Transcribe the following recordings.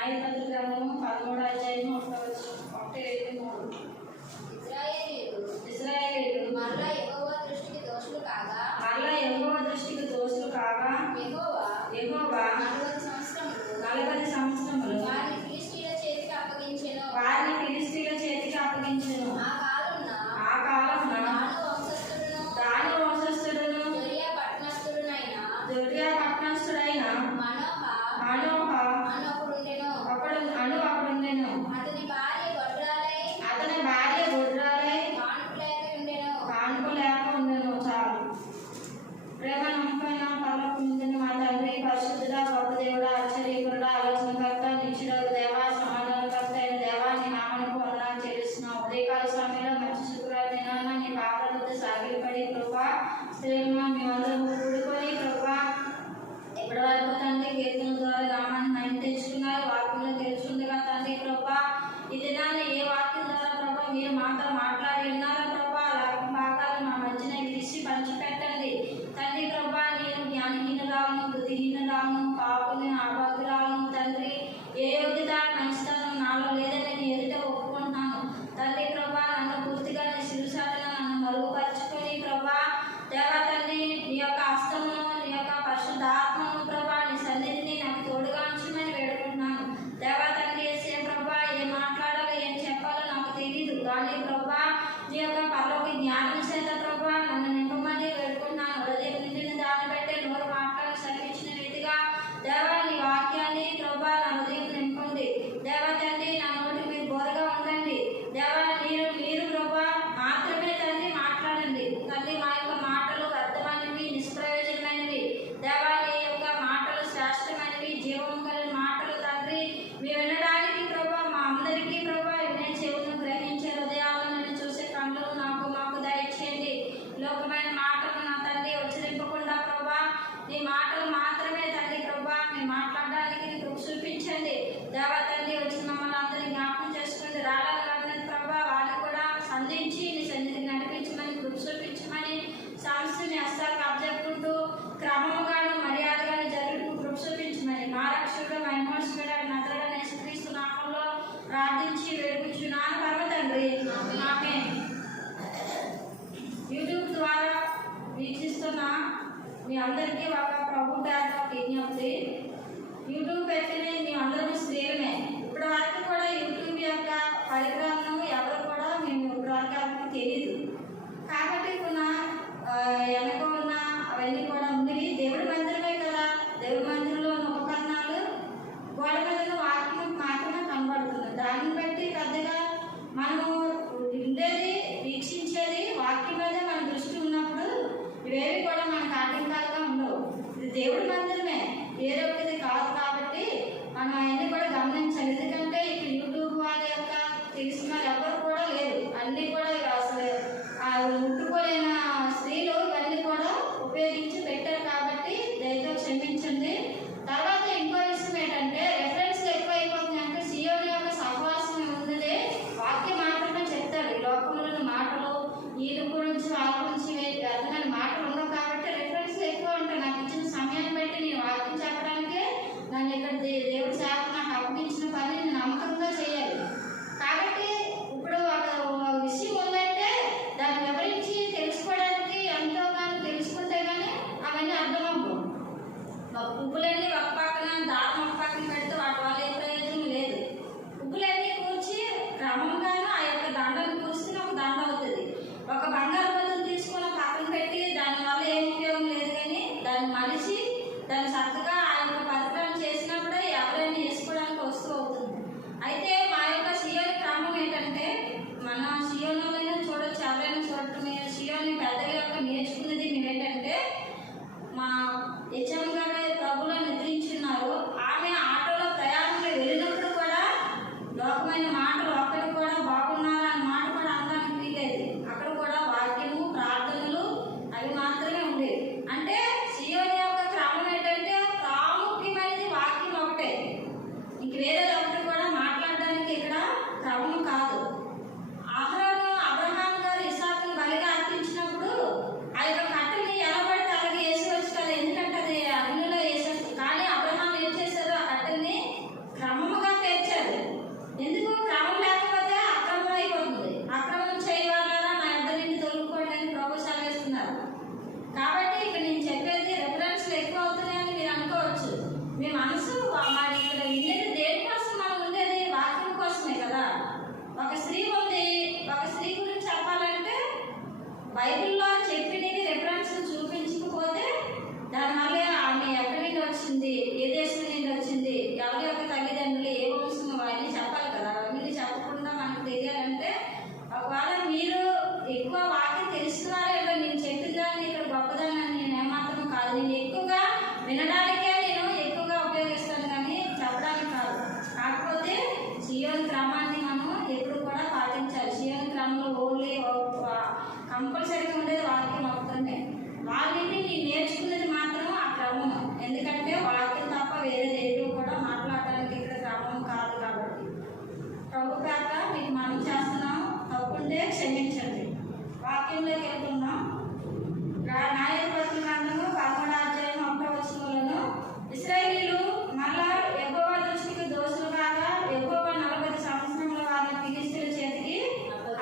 న్యాయాధిపతుల గ్రంథము 13వ అధ్యాయము 1-3. ఇశ్రాయేలీయులు మరలా యెహోవా దృష్టికి దోషులు కాగా యెహోవా 40 సంవత్సరములు వారిని ఫిలిష్తీయుల చేతికి అప్పగించెను. ఆ కాలమున దాను వంశస్థుడును దొరియా పట్టణస్థుడైన మనోహ అను ఒకడుండెను. అతని భార్య గొడ్రాలై కానుక లేక ఉండెను. చాలు. ప్రేమ నమ్మకమైన పరలోకపు ముందున్న మా తండ్రి, పరిశుద్ధుడా, గొప్ప దేవుడా, ఆశ్చర్యకరుడా, ఆలోచనకర్త, నిత్యుడగు దేవా, సమాధానకర్త అయిన దేవా, నీ నామమునకు వందనాలు చెల్లిస్తున్నాం. ఉదయకాల సమయంలో మంచి శుక్రవారం దినాన నీ పాదాల వద్ద సాగిలపడి కృపా స్త్రీలను మేమందరం కూడుకొని కృపా ఇప్పటి వరకు తండ్రి కీర్తన ద్వారా నామాన్ని నయం తెచ్చుకున్నారు. వాక్యంలో తెలుసుకుందిగా తండ్రి కృప ఈ దినాన్ని ఏ వాక్యం ద్వారా ప్రభా మీరు మాతో మాట్లాడి ఉన్నారో ప్రభా భాగాలు మా మధ్యన విరిచి పంచిపెట్టండి తండ్రి ప్రభా. నేను జ్ఞానహీనురాలను, బుద్ధిహీనురాలను, పాపుని, అభాగ్యురాలను తండ్రి. ఏ యోగ్యత మంచితనం నాలో లేదని నేను ఎదుట ఒప్పుకుంటున్నాను తండ్రి ప్రభా. నన్ను పూర్తిగా నీ శిరుసాటన నన్ను మరుగుపరుచుకొని ప్రభా దేవా తండ్రి, నీ యొక్క హస్తమును, నీ యొక్క పరిశుద్ధాత్మను ప్రభా, నీ సన్నిధిని నాకు తోడుగా ఉంచమని వేడుకుంటున్నాను దేవా తండ్రి. ఏసే ప్రభా ఏం మాట్లాడాలో ఏం చెప్పాలో నాకు తెలియదు కానీ ప్రభా నీ యొక్క పరలోక జ్ఞానం చేత ప్రభా నన్ను నింపమని వేడుకుంటున్నాను. హృదయం నిండిన దాన్ని బట్టే నోరు మాట్లాడి సరిపించిన రీతిగా దేవా నీ వాక్యాన్ని ప్రభా నా హృదయం నింపండి దేవా తండ్రి. నా నోటికి మీరు బోరగా ఉండండి దేవా. మీరు ప్రభా మాత్రమే తండ్రి మాట్లాడండి తండ్రి. మా యొక్క మాటలు వ్యర్థమైనవి, నిష్ప్రయోజనమైనవి దేవా. నీ యొక్క మాటలు శ్రేష్టమైనవి, జీవం కలిగిన మాటలు తండ్రి. మేము వినడానికి ప్రభా మా అందరికీ ప్రభా వినే చెవులను, గ్రహించే హృదయాలను, చూసే కళ్ళు మాకు దయచేయండి. లోకమైన మాటలు నా తండ్రి ఉచ్చరింపకుండా ప్రభా నీ మాటలు మాత్రమే తండ్రి ప్రభా మేము మాట్లాడడానికి కృప చూపించండి దేవా తండ్రి. వచ్చిన మమ్మల్ని అందరినీ జ్ఞాపకం చేసుకుని రాలని ప్రభా వారిని కూడా సంధించి నీ సన్నిధికి నడిపించమని, కృప చూపించమని, సంస్థని హస్తాలకు అప్పచెప్పుకుంటూ క్రమముగాను మర్యాదగాను జరుగుతూ కృప చూపించమని మా రక్షకుడు మహిమోత్సవుడు నజరేయుడైన యేసుక్రీస్తు నామములో ప్రార్థించి వేడుకుంటున్నాను పరమ తండ్రి. ఆమేన్. యూట్యూబ్ ద్వారా వీక్షిస్తున్న మీ అందరికీ ఒక ప్రభు పేట విజ్ఞప్తి. యూట్యూబ్ పెట్టిన మీ అందరూ స్త్రీలమే. ఇప్పటి వరకు కూడా యూట్యూబ్ యొక్క పరికరాలను ఎవరు కూడా మేము ఇప్పటి వరకు ఎవరికి తెలియదు కాబట్టి కొన్న వెనక ఉన్న అవన్నీ కూడా ఉంది. దేవుడి మందిరమే కదా, దేవుడి మందిరంలో ఉన్న ఉపకరణాలు గోడ మీద వాక్యం మాత్రమే కనబడుతుంది. దాన్ని బట్టి పెద్దగా మనము ఉండేది, వీక్షించేది వాక్యం మీదే మన దృష్టి ఉన్నప్పుడు ఇవేవి కూడా మనకు ఆటంకాలుగా ఉండవు. ఇది దేవుడి మందిరమే, వేరొకటి కాదు కాబట్టి మనం అవన్నీ కూడా గమనించాలి. ఎందుకంటే ఇక్కడ యూట్యూబ్ వాళ్ళ యొక్క తెలిసిన వాళ్ళు ఎవరు కూడా లేరు. అన్నీ కూడా అసలు ముట్టుకోలేని స్త్రీలు ఇవన్నీ కూడా ఉపయోగించి పెట్టారు కాబట్టి దయతో క్షమించండి. తర్వాత ఇంకో విషయం ఏంటంటే రెఫరెన్స్లు ఎక్కువ అయిపోతుంది. అంటే సియోని యొక్క సహవాసం ఉన్నదే వాక్యం మాత్రమే చెప్తాడు. ఈ లోకంలోని మాటలు వీళ్ళ గురించి వాళ్ళ గురించి అర్థమైన మాటలు ఉండవు కాబట్టి రెఫరెన్స్లు ఎక్కువ ఉంటాయి. నాకు ఇచ్చిన సమయాన్ని బట్టి నేను వాక్యం చెప్పడానికే నన్ను ఇక్కడ దేవుడి సేవ నాకు అప్పగించిన పని నేను నమ్మకంగా చేయాలి. కాబట్టి ఇప్పుడు ఒక విషయం ఉందంటే దాన్ని వివరించి తెలుసుకోవడానికి ఎంతో కానీ తెలుసుకుంటే కానీ అవన్నీ అర్థమవ్వవు. పువ్వులన్నీ ఒక పక్కన, దారం ఒక పక్కన పెడితే వాటి వల్ల ఏ ప్రయోజనం లేదు. పువ్వులన్నీ కూర్చి క్రమంగాను ఆ యొక్క దండను కూర్చుని ఒక దండ అవుతుంది. ఒక బంగారు బదులు తీసుకుని పక్కన పెట్టి దానివల్ల ఏం ఉపయోగం లేదు. కానీ దాన్ని మలిచి దాన్ని చక్కగా ఆ యొక్క పరికరం చేసినప్పుడే ఎవరైనా వేసుకోవడానికి వస్తువు అవుతుంది. అయితే మా యొక్క సియోని క్రమం ఏంటంటే మన సియోనులైనా చూడొచ్చు, ఎవరైనా చూడటం. సియోని పెద్దల యొక్క నేర్చుకున్నది మేమేంటంటే మా యజమ గారు ప్రభులో నిద్రించున్నారు. ఆమె ఆటోలో ప్రయాణంలో వెళ్ళినప్పుడు కూడా లోకమైన మాటలు ఒక్కటి కూడా బాగున్నారా అన్న మాట కూడా అనడానికి వీలేదు. అక్కడ కూడా వాక్యము, ప్రార్థనలు అవి మాత్రమే ఉండేవి. అంటే సియోని యొక్క క్రమం ఏంటంటే ప్రాముఖ్యమైనది వాక్యం ఒకటే, ఇంక వేరేది ఒకటి కూడా మాట్లాడడానికి ఇక్కడ క్రమం కాదు. అబ్రహాం గారు ఇస్సాకును బలిగా అర్పించినప్పుడు ఆ యొక్క కట్టెని ఎలా పడితే అలాగే వేసుకోవచ్చు కదా, ఎందుకంటే అది అగ్నిలో వేసేస్తుంది. కానీ అబ్రహాం ఏం చేశారు, ఆ కట్టెల్ని క్రమముగా కాబట్టి ఇక్కడ నేను చెప్పేది రెఫరెన్స్లు ఎక్కువ అవుతున్నాయని మీరు అనుకోవచ్చు. మీ మనసు మరి ఇక్కడ వినేది దేనికోసం మనం ఉండేది? వాక్యం కోసమే కదా. ఒక స్త్రీ ఉంది, ఒక స్త్రీ గురించి చెప్పాలంటే బైబిల్లో చెప్పినవి రెఫరెన్స్ చూపించకపోతే దానివల్ల ఆమె ఎక్కడి నుండి వచ్చింది, ఏ దేశం నుండి వచ్చింది, ఎవరి యొక్క తల్లిదండ్రులు, ఏ వంశం, అవన్నీ చెప్పాలి కదా. అవన్నీ చెప్పకుండా మనకు తెలియాలంటే ఒకవేళ మీరు ఎక్కువ వాక్యం తెలుస్తున్నారేమో, నేను చెప్పిన దాన్ని ఇక్కడ గొప్పదాన్ని నేను ఏమాత్రం కాదు. నేను ఎక్కువగా వినడానికే నేను ఎక్కువగా ఉపయోగిస్తాను కానీ చెప్పడానికి కాదు. కాకపోతే సియోను క్రమాన్ని మనం ఎప్పుడు కూడా పాటించాలి. సియోను క్రమంలో ఓన్లీ కంపల్సరీగా ఉండేది వాక్యం ఒక్కటే. వాళ్ళని నేను నేర్చుకునేది మాత్రం ఆ క్రమం. ఎందుకంటే వాక్యం తప్ప వేరేది ఏదో కూడా మాట్లాడడానికి ఇక్కడ క్రమం కాదు. కాబట్టి ప్రభు పేట మీకు మనం చేస్తున్నాం, తప్పుంటే క్షమించండి. వాక్యంలోకి వెళ్తున్నాం. న్యాయాధిపతుల గ్రంథము 13వ అధ్యాయం 1వ వచనంలోను ఇశ్రాయేలీయులు మళ్ళా యెహోవా దృష్టికి దోషులు కాగా యెహోవా 40 సంవత్సరముల వారిని ఫిలిష్తీయుల చేతికి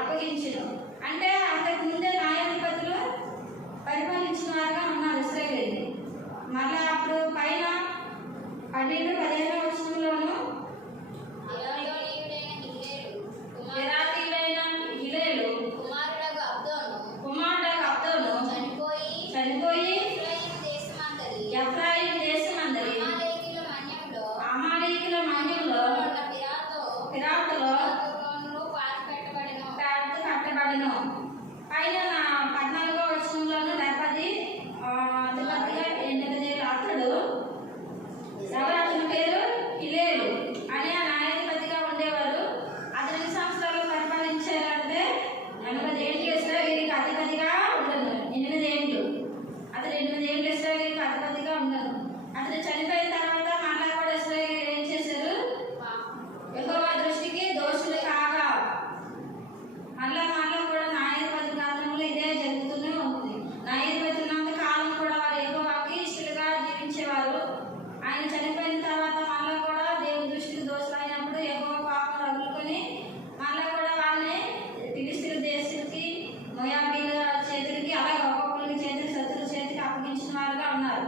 అప్పగించెను. అంటే అంతకు ముందే న్యాయాధిపతులు పరిపాలించిన వారుగా ఉన్నారు ఇశ్రాయేలీయులు. మళ్ళా అప్పుడు పైన 12-15వ వచనంలోను ఇరాకీయుడైన హిలేలు కుమారుడగు అబ్దోను చనిపోయి ఎఫ్రాయిం దేశమందరి అమాలేకీయుల మన్యంలో పిరాతులో కట్టబడెను. పైన 14వ వచనంలోను అధిపతిగా 8 అతడు ఎవరు? అతని పేరు హిలేలు అనే న్యాయాధిపతిగా ఉండేవారు. అతను ఎన్ని సంవత్సరాలు పరిపాలించారంటే 80 ఏళ్ళు ఇశ్రాయేలీయులకు అధిపతిగా ఉండను. 8 ఏళ్ళు అతను 8 ఏళ్ళు ఇశ్రాయేలీయులకు అధిపతిగా ఉండను. అతను చనిపోయిన తర్వాత మళ్ళా కూడా ఇశ్రాయేలీయులు ఏం చేశారు? యెహోవా దృష్టికి దోషులు కాగా మళ్ళా కూడా న్యాయాధిపతి గ్రంథంలో ఇదే జరుగుతూనే ఉంటుంది. న్యాయాధిపతి ఉన్నంత కాలం కూడా వారు యెహోవాకి ఇష్టలుగా జీవించేవారు. ఆయన చనిపోయిన తర్వాత మళ్ళా కూడా దేవుని దృష్టికి దోషులు అయినప్పుడు యెహోవా పాపం రగులుకొని మళ్ళా కూడా వాళ్ళని ఫిలిష్తీయుల దేశానికి, మోయాబీల చేతులకి, అలాగే ఒక్కొక్కరికి చేతులు, శత్రుల చేతికి అప్పగించిన వారుగా ఉన్నారు.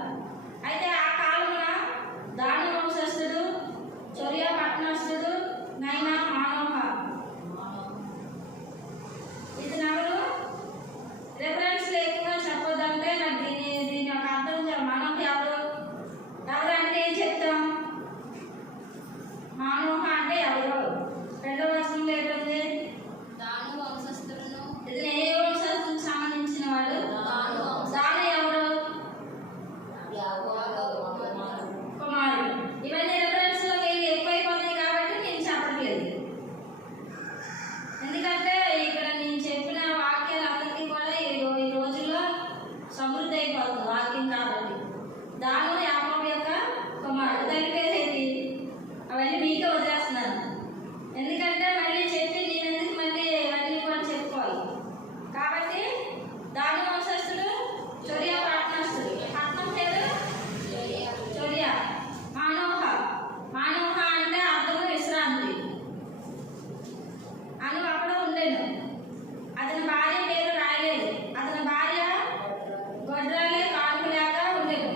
అయితే ఆ కాలంలో దాను వంశస్థుడు, చొరియా పట్టణస్థుడు, నైనా మానోహ ఇతను ఎవరు? రెఫరెన్స్ లేకుండా చెప్పొద్దంటే నాకు దీని యొక్క అర్థం మానోహ ఎవరంటే ఏం చెప్తాం? మానోహ అంటే ఎవరు? 2వ వచనంలో ఏంటంటే ఇతను ఏ వంశస్థులకు సంబంధించిన వాడు? దాను ఎవరు? కుమారుడు. ఇవన్నీ రెఫరెన్స్ లో ఎక్కువైపోతాయి కాబట్టి నేను చెప్పట్లేదు. ఎందుకంటే ఇక్కడ నేను చెప్పిన వాక్యాలు అందరికీ కూడా ఈ రోజుల్లో సమృద్ధి అయిపోతుంది వాక్యం కాబట్టి. దాను యాకోబు యొక్క కుమారుడు. దాని పేరేంటి? అవన్నీ మీకే వదిలేస్తున్నాను. ఎందుకంటే మళ్ళీ చెప్పి నేను ఎందుకు మళ్ళీ ఇవన్నీ కూడా చెప్పుకోవాలి. కాబట్టి దాను వంశస్థుడు, చొరియా పట్టణస్థుడు. పట్టణం పేరు చొరియా. మానోహ అంటే అర్థము విశ్రాంతి అని అక్కడ ఉండేను. అతని భార్య పేరు రాయలేదు. అతని భార్య గొడ్రాలే కానుకలాగా ఉండేను.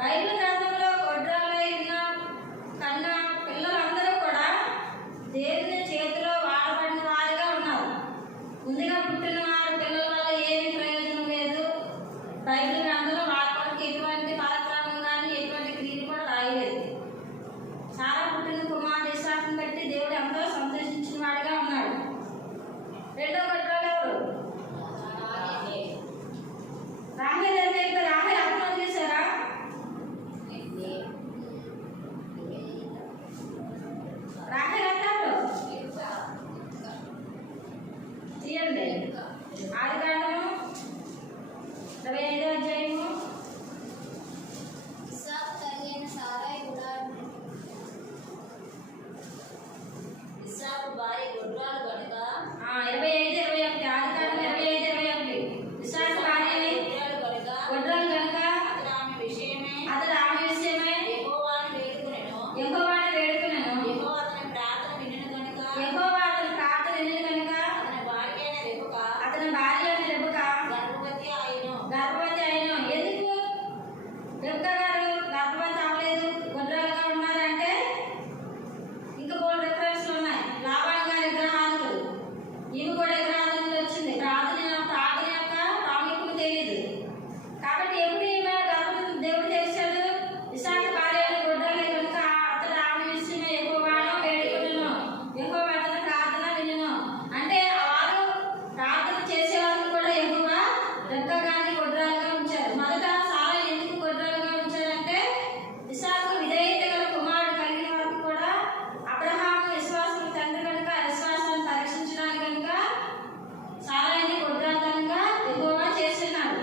బైబిల్ గ్రంథంలో గొడ్రాలైన కన్న పిల్లలందరూ కూడా దేవుని చేతిలో వాడబడిన వారిగా ఉన్నారు. ముందుగా పుట్టిన వారి పిల్లల వల్ల ఏమి ప్రయోజనం లేదు. బైబిల్ గ్రంథంలో వారి కొరకు ఎటువంటి కాలక్రమం కానీ ఎటువంటి క్రియలు కూడా రాయలేదు. సారా పుట్టిన కుమారుడు ఇస్సాకును బట్టి దేవుడు ఎంతో సంతోషించిన వాడిగా ఉన్నాడు. రెండో గొడ్రాలు ఎవరు? రాహేల్. అయితే రాహేల్ ఆత్మహత్య చేశారా? రాహేల్ అంటారు తీయండి. ఆదికాండము 25వ అధ్యాయము. ఇస్సాకు తల్లి అయిన సారాయి గుడారు ఇస్సాకు భార్య గొడ్రాలు గనుక 25, 21. ఆదికాండము 25, 21. ఇస్సాకు భార్య గొడ్రాలు కనుక అతడు ఆమె విషయమే యెహోవాను వేడుకొనెను. యెహోవా అతని ప్రార్థన వినెను గనుక యెహోవా అతని ప్రార్థన వినెను గనుక అతని భార్య అయిన రెబెకా గర్భవతి అయ్యెను. ఎందుకు రెబెకా గారు గర్భవతి అవ్వలేదు, గొడ్రాలుగా ఉన్నారంటే ఇంకా బోల్డ్ రిఫరెన్స్లు ఉన్నాయి. లాబాను గారి విగ్రహాలు, ఇవి కూడా విగ్రహాలు వచ్చింది. ప్రార్థన యొక్క ప్రాముఖ్యత తెలియదు కాబట్టి ఎప్పుడు ఈమె గర్భం దేవుడు తెరిచాడు. ఇస్సాకు భార్య గొడ్రాలే కనుక అతడు ఆమె విషయమే యెహోవాను వేడుకొనెను. యెహోవా అతని ప్రార్థన వినెను. అంటే వారు ప్రార్థన చేసేవారు కూడా యెహోవా రెబెకా గారిని గొడ్రాలుగా ఉంచారు. మొదట సారా ఎందుకు గొడ్రాలుగా ఉంచారంటే ఇస్సాకు విధేయత గల కుమారుడు కలిగిన వారికి కూడా అబ్రహాము విశ్వాసం తండ్రి కనుక విశ్వాసాన్ని పరీక్షించడానికి కనుక సారాయిని గొడ్రాలుగా యెహోవా చేస్తున్నాడు.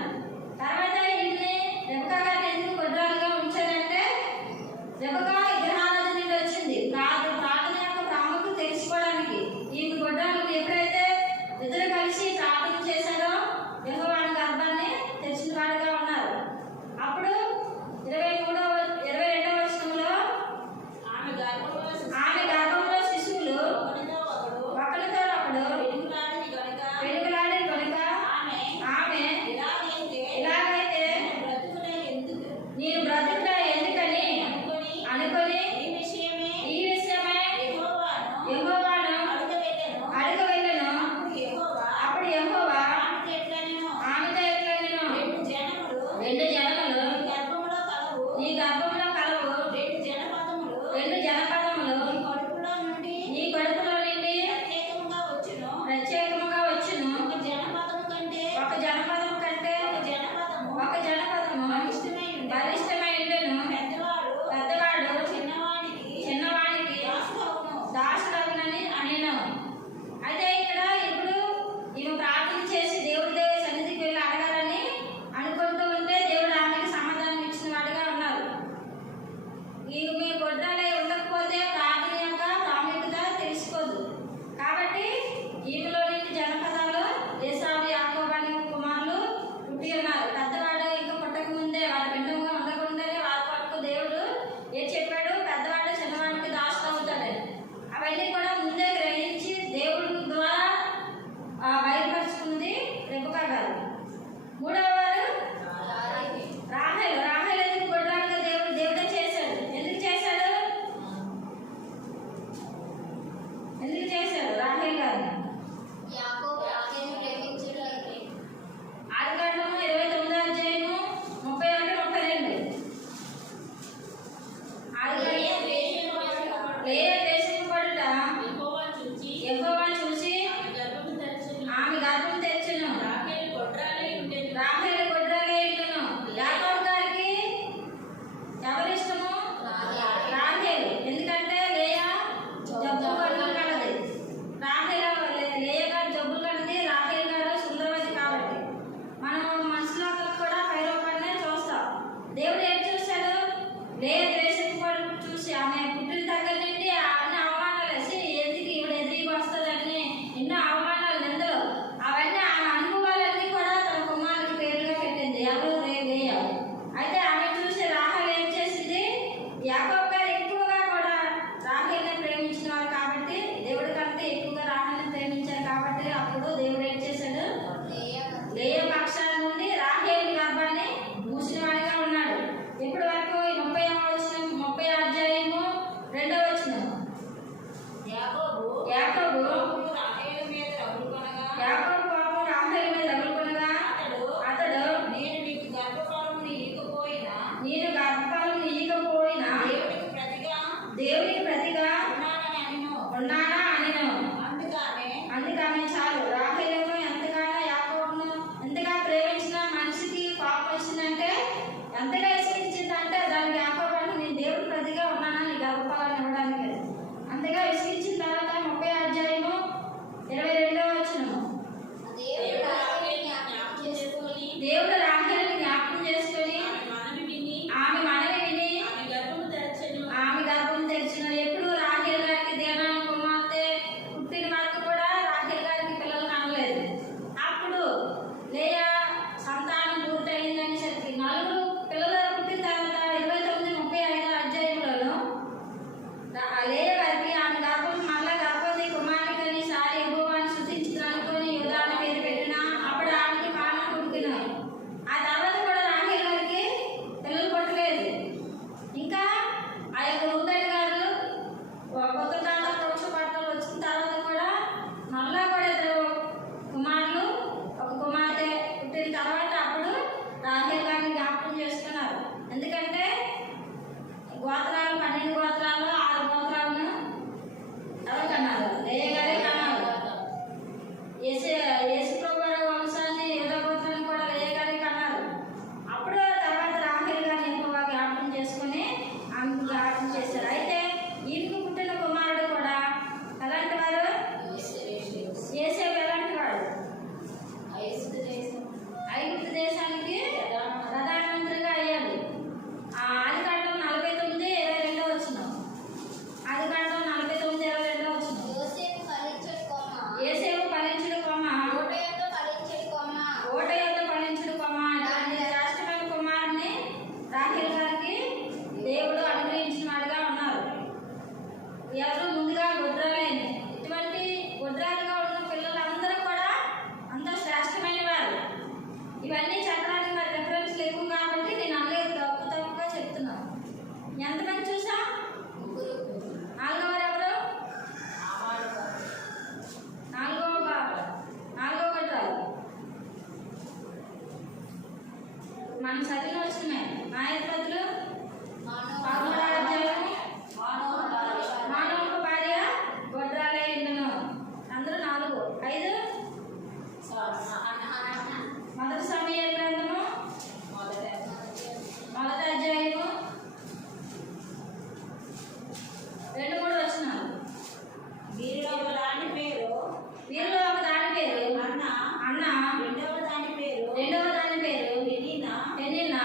తర్వాత ఈమె రెబెకా గారిని ఎందుకు గొడ్రాలుగా ఉంచారంటే రెబెకా విగ్రహారాధన నుండి వచ్చింది. ప్రార్థన యొక్క ప్రాముఖ్యత తెలుసుకోవడానికి ఈమె గొడ్రాలు ఎప్పుడైతే ఇద్దరు కలిసి ప్రార్థన చేశారో యెహోవా గర్భాన్ని తెరిచిన వాడిగా ఉన్నారు. అప్పుడు 22వ వచనంలో ఆమె గర్భంలో శిశువులు ఒకరితో ఒకడు వెలుగులాడి కనుక ఆమె ఇలాగైతే నేను బ్రతుకుట ఎందుకని అనుకొని ఈ విషయమై యెహోవాను అడగ వెళ్ళెను. అప్పుడు యెహోవా ఆమెతో ఎట్లనెను, రెండు జనములు నీ గర్భంలో కలవు, రెండు జనపదములు నీ కడుపులో నుండి ప్రత్యేకముగా వచ్చును. ఒక జనపదము కంటే ఒక జనపదము బలిష్టమై ఉండును. పెద్దవాడు చిన్నవాడికి దాసుడగునని అనెను. అయితే ఇక్కడ ఇప్పుడు ఈమె ప్రార్థన చేసి దేవుడి సన్నిధికి వెళ్ళి అడగాలని అనుకుంటూ ఉంటే దేవుడు ఆమెకి సమాధానం ఇచ్చిన వాడిగా ఉన్నారు. ఈమె గొడ్రాలై ఉండకపోతే ప్రార్థన యొక్క ప్రాముఖ్యత తెలుసుకోదు. కాబట్టి ఈమెలో నుండి జనపదాలు ఏసావు యాకోబు అనే కుమారులు పుట్టి ఉన్నారు. పెద్దవాడు ఇంకా పుట్టక ముందే వారి భిన్నంగా ఉండకుండానే వారి కొరకు దేవుడు ఏం చెప్పాడు, పెద్దవాడు చిన్నవాడికి దాసుడు అవుతాడని. అవన్నీ కూడా ముందే గ్రహించి దేవుడి ద్వారా బయలుపరుచుకుంది రెబెకా గారు. మూడవ వారు రాహేల్. ఎందుకు గొడ్రాలుగా దేవుడే చేశాడు. ఎందుకు చేశాడు రాహేల్ గారిని? యాకోబు రాహేలును ప్రేమించుటకై ఆదికాండము 29వ అధ్యాయము 31, 32. లేయా ద్వేషింపబడుట యెహోవా చూసి ఆమె గర్భం తెరిచెను. రాహేలు గొడ్రాలై ఉండును. యాకోబు గారికి ఎవరి ఇష్టము? రాహేలు. ఎందుకంటే లేయా జబ్బు కలది. లేయా గారు జబ్బులు కలది, రాహేల్ గారు సుందరవతి కాబట్టి మనం మనసులో కూడా పైరూపాన్ని చూస్తాం. దేవుడు ఏం చూశాడు? లేయా ద్వేషింపబడు చూసి ఆమె పుట్టిన దగ్గర నుండి అన్ని అవమానాలు వేసి ఎందుకు ఈవిడ ఎదిరికి వస్తుందని ఎన్నో అవమానాలు నిందలు అవన్నీ ఆమె అనుభవాలన్నీ కూడా తన కుమారుడికి పేరుగా పెట్టింది. ఎవరు? లేయా. అయితే ఆమె చూసి రాహేల్ ఏం చేసింది? యాకోబు గారు ఎక్కువగా కూడా రాహేల్ని ప్రేమించిన వారు కాబట్టి దేవుడి కంటే ఎక్కువగా రాహేల్ని ప్రేమించారు కాబట్టి అప్పుడు దేవుడు ఏం చేశాడు? లేయా పక్షాల నుండి రాహేల్ గర్భాన్ని మూసిన వాడిగా ఉన్నాడు. ఇప్పటి వరకు ప్రతిఫలం ఇయ్యకపోయినా దేవునికి ప్రతిగా ఉన్నానా అనిను. అందుకని చాలు రాహేలును ఎంతగానో యాకోబును ఎంతగా ప్రేమించిన మనిషికి పాపం వచ్చిందంటే ఎంతగా విసిగించిందంటే దానికి యాకోబు అంటే నేను దేవుడి ప్రతిగా ఉన్నానా నీ గర్భఫలాన్ని ఇవ్వడానికి. అంతగా విసిగించిన తర్వాత 30వ అధ్యాయము 22వ వచనము. దేవుడు రాహేలుని జ్ఞాపకం చేసుకొని ఆమె మనవి విని ఆమె గర్భం తెరిచిన. ఎప్పుడు రాహేల్ గారికి దేనా కుమార్తె పుట్టిన వరకు కూడా రాహేల్ గారికి పిల్లలు కనలేదు. అప్పుడు లేయా సంతానం పూర్తయిందని చెప్పి 4 పిల్లలు పుట్టిన తర్వాత 29-35 అధ్యాయంలో లేయా గారికి ఆమె గర్భం మళ్ళా గర్భవతి కుమారుని కని సారి యెహోవాను స్తుతించును అనుకొని యూదా అని పేరు పెట్టిన. అప్పుడు ఆమెకి పాప పుట్టినాయి. ఆ తర్వాత కూడా రాహేల్ గారికి పిల్లలు పుట్టలేదు. ఇంకా ఆ యొక్క రూబేన్ గారు కొత్త కాలం వృక్ష పట్టణం వచ్చిన తర్వాత కూడా మళ్ళా కూడా 2 కుమారులు 1 కుమార్తె పుట్టిన తర్వాత అప్పుడు రాహేల్ గారిని జ్ఞాపకం చేసుకున్నారు. ఎందుకంటే గోత్రాలు 12 గోత్రాల్లో 6 గోత్రాలను ఎవరు కన్నారు? లేయా గారే కన్నారు. యేసు ప్రభు వారి వంశాన్ని యూదా గోత్రాన్ని కూడా లేయా గారే కన్నారు. అప్పుడు తర్వాత రాహేల్ గారిని ఎక్కువగా జ్ఞాపకం చేసుకుని ఆమెకు జ్ఞాపకం చేశారు. అయితే ఈయనకు పుట్టిన కుమారుడు కూడా ఎలాంటి వారు? యేసేపు ఎలాంటి వాడు? ఐగుప్తు దేశానికి ప్రధానమంత్రిగా అయ్యాడు. ఆదికాండం 49-22 వచనం. ఆదికాండం 49-22 వచనం. యేసేపు ఫలించుడు కొమ్మ ఓట యొద్ద ఫలించుడు కొమ్మ. దాని శ్రేష్టమైన కుమారుని రాహేల్ గారికి దేవుడు అనుగ్రహించిన వాడిగా ఉన్నారు. ఎవరు? ముందుగా గుడ్రాలేని. ఇటువంటి గుడ్రాలుగా ఉన్న పిల్లలందరూ కూడా అంత శ్రేష్టమైన వారు. ఇవన్నీ చెప్పడానికి మరి రెఫరెన్స్లు ఎక్కువ కాబట్టి నేను అనలేదు, తప్పుగా చెప్తున్నాను. ఎంతమంది చూసా? 4వ వారు ఎవరు? 4వ గుడ్రాలు మనం చదివిన వచ్చినాయి. న్యాయాధిపతులు 13వ అధ్యాయం. మానవులకు భార్య గొడ్రాలే ఇండును. అందరూ 4. 5 మొదటి సమూయేలు గ్రంథము 1వ అధ్యాయము 2-3 వచనాలు. వీరిలో ఒక దాని పేరు అన్న. రెండవ దాని పేరు పెనిన్నా.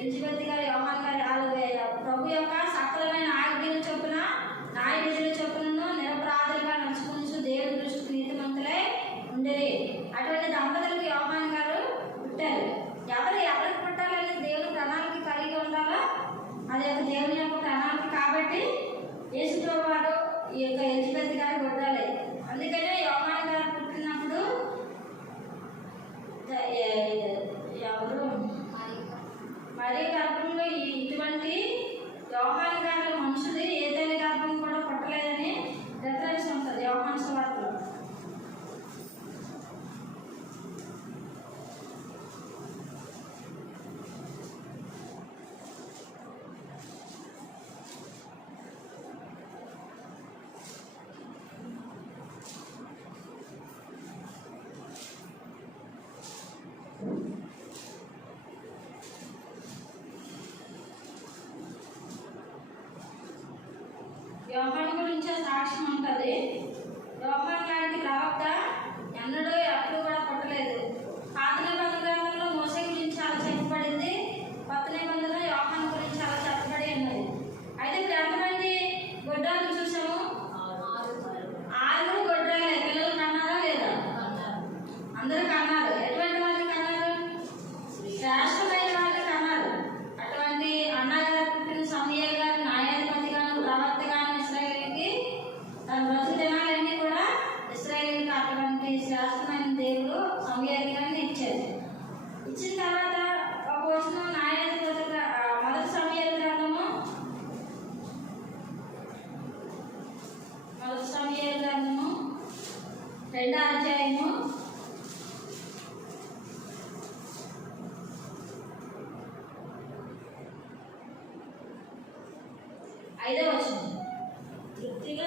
ఎలిజబెత్ గారు, యోహాన్ గారు ప్రభు యొక్క సకలమైన ఆజ్ఞల చొప్పున న్యాయ విధుల చొప్పునను నిరపరాధులుగా నడుచుకుంటూ దేవుడి దృష్టికి నీతిమంతులై ఉండేది. అటువంటి దంపతులకు యోహాన్ గారు పుట్టారు. ఎవరికి పుట్టాలని దేవుని ప్రణాళిక కలిగి ఉండాలో అది యొక్క దేవుని యొక్క ప్రణాళిక. కాబట్టి యేసుప్రభు వారు ఈ యొక్క ఎలిజబెత్ గారు పుట్టాలి. అందుకనే యోహాన్ గారు పుట్టినప్పుడు ఎవరు మరి గర్భంలో ఇటువంటి యోహాన్ గారి మనుషులు ఏ తల్లి గర్భం కూడా పుట్టలేదని రెఫరెన్స్ ఉంటుంది యోహాన్ సువార్తలో. యోహాన్ గురించి సాక్ష్యం ఉంటుంది. యోహాన్ లాంటి ప్రవక్త ఎన్నడూ ఎప్పుడు కూడా పుట్టలేదు. పాత నిబంధన గ్రంథంలో మోసే గురించి చాలా చెప్పబడింది, కొత్త నిబంధనలో యోహాన్ గురించి చాలా చెప్పబడి ఉన్నది. అయితే ఇప్పుడు ఎంతమంది గొడ్రాలు చూసాము? 6 గొడ్రాలే. పిల్లలు కన్నారా లేదా? అందరూ కన్నారు. ఎటువంటి వాళ్ళని కన్నారు? శ్రేష్టమైన వాళ్ళని కన్నారు. అటువంటి అన్నగారు పుట్టిన సమూయేలు గారు న్యాయాధిపతి గాను ప్రవక్త గాను ఇశ్రాయేలుకి తన బ్రతుకు దినాలన్నీ కూడా ఇశ్రాయేలుకి అటువంటి శ్రేష్టమైన దేవుడు సమూయేలు గారిని ఇచ్చారు. ఇచ్చిన తర్వాత ఒక వచనం న్యాయాధిపతి మొదటి సమూయేలు గ్రంథము 2వ అధ్యాయము 5వ వచనం. తృప్తిగా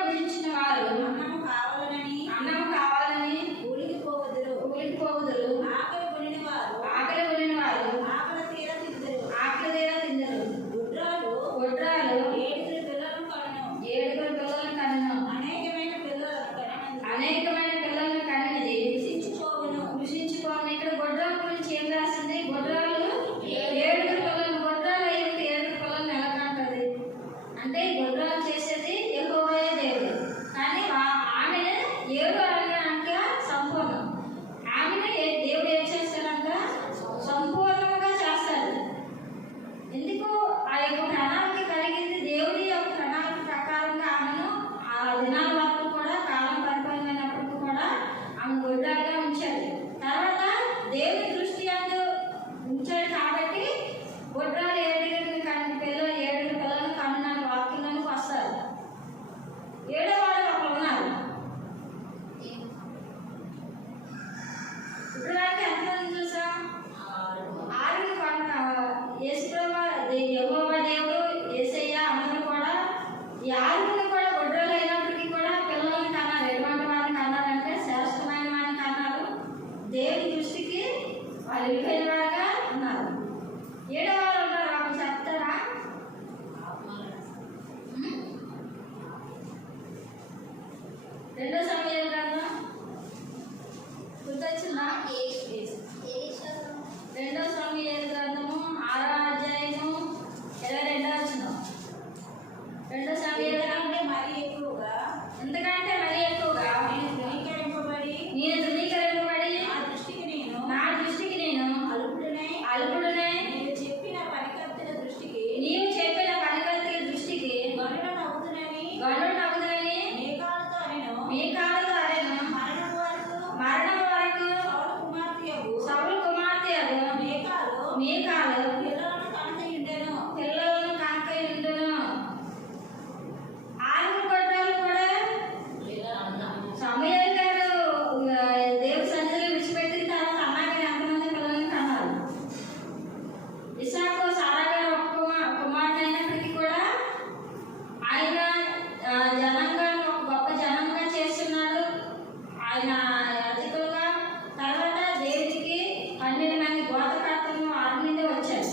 భుజించిన వారు అన్నము కావాలని ఊలికిపోవుదురు. ఆకలి కొనిన వారు ఆకలి తీరా తిందురు. గుడ్రాలు 7 పిల్లలను కనెను. అనేకమైన పిల్లలను కనినది కృషించుకోవను. ఇక్కడ గొడ్రాల గురించి ఏం రాసింది? గొడ్రాలు 7 పిల్లలను. గొడ్రాలు అయితే 7 పిల్లలను ఎలా కంటది అంటే గొడ్రాలు చేసేది యెహోవాయే దేవుడు. కానీ ఆమెను 7 అనగాక సంపూర్ణం. ఆమెను దేవుడు ఏం చేస్తాడంట? సంపూర్ణంగా చేస్తాడు. ఎందుకు? ఆ యొక్క ప్రణాళిక కలిగింది దేవుడి యొక్క ప్రణాళిక ప్రకారంగా ఆమెను ఆ దినాల వరకు కూడా కాలం పరిపాలనైనప్పటికీ కూడా ఆమె గొడ్రాలుగా ఉంచాడు. తర్వాత దేవుని దృష్టి అందు ఉంచాడు కాబట్టి గొడ్రాలు 7 పిల్లలను కనున్న వాక్యంలోకి వస్తారు. 7వ వాడు ఒకరు ఉన్నారు. ఇప్పుడు వరకు ఎంతమంది చూసాం? 6 యెహోవా దేవుడు యేసయ్య అందరూ కూడా ఈ 6 కూడా గొడ్రాలు అయినప్పటికీ కూడా పిల్లలను కన్నారు. ఎటువంటి వారిని కన్నారంటే శ్రేష్టమైన వారిని కన్నారు. దేవుని దృష్టికి వాళ్ళు వెళ్ళిపోయిన వారుగా ఉన్నారు. 7వ వారు ఉన్నారు. వాళ్ళు చెప్తారా? 2వ సమూయేలు గ్రంథం గుర్తొచ్చిందా? 2వ సమూయేలు గ్రంథము 6వ అధ్యాయము 22వ వచనం. 2వ సమూయేలు ఎందుకంటే మరి ఎక్కువగా నేను ధృవీకరింపబడి నా దృష్టికి నేను అల్పుడునే నీవు చెప్పిన పనికత్తుల దృష్టికి గనుడనవుదునని మీకాలతో అనెను. మరణం వరకు సౌలు కుమార్తె యగు మీకాలు పిల్లలను కనకయుండెను. 6 గొడ్రాలు కూడా సమూయేలు గారు దేవుడి సన్నిధిలో విడిచిపెట్టిన తర్వాత అన్నాగారు ఎంతమంది పిల్లలను కన్నారు? ఇస్సాకు సారా గారు ఒక కుమార్తె అయినప్పటికీ కూడా ఆయన జనంగాను ఒక గొప్ప జనంగా చేస్తున్నాడు. ఆయన యాజకులుగా తర్వాత దేవుడికి 12 మంది గోత్రకర్తలను 6 నుండి వచ్చారు.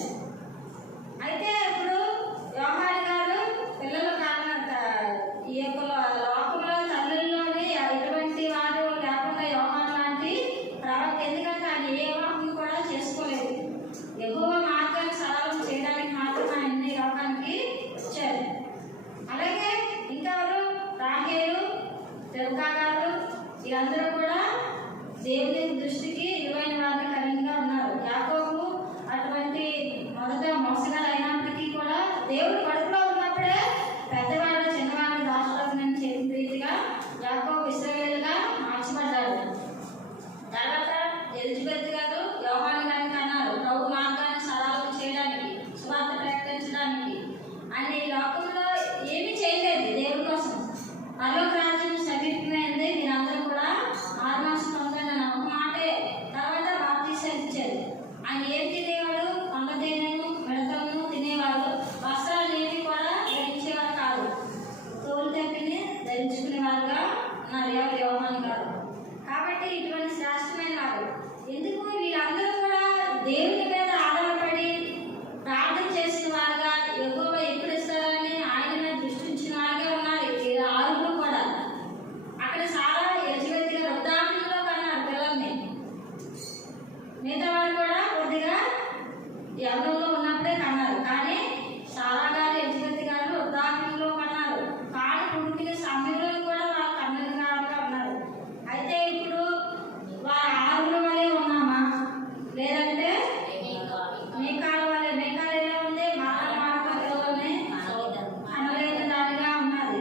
దేవుని మీద ఆధారపడి ప్రార్థన చేసిన వారుగా యెహోవా ఎప్పుడు ఇస్తారని ఆయన మీద దృష్టి ఉంచిన వారుగా ఉన్నారు. ఈ ఆరుగురు కూడా అక్కడ చాలా యజవేతిగా వృద్ధాప్యంలో కన్నారు పిల్లల్ని. మిగతా వారు కూడా కొద్దిగా యవ్వనంలో ఉన్నప్పుడే కన్నారు. కానీ సారా గారు యజవేతి గారు వృద్ధాప్యంలో కన్నారు. కానీ పుట్టిన సమయంలో కూడా వాళ్ళు కన్నీరుగా ఉన్నారు. అయితే ఇప్పుడు వారు ఆరుగురు వలె ఉన్నామా, లేదంటే మేకాల వలె? మేకాలు ఎలా ఉంది? మార్గంలోనే కనలేని దానిగా ఉన్నది.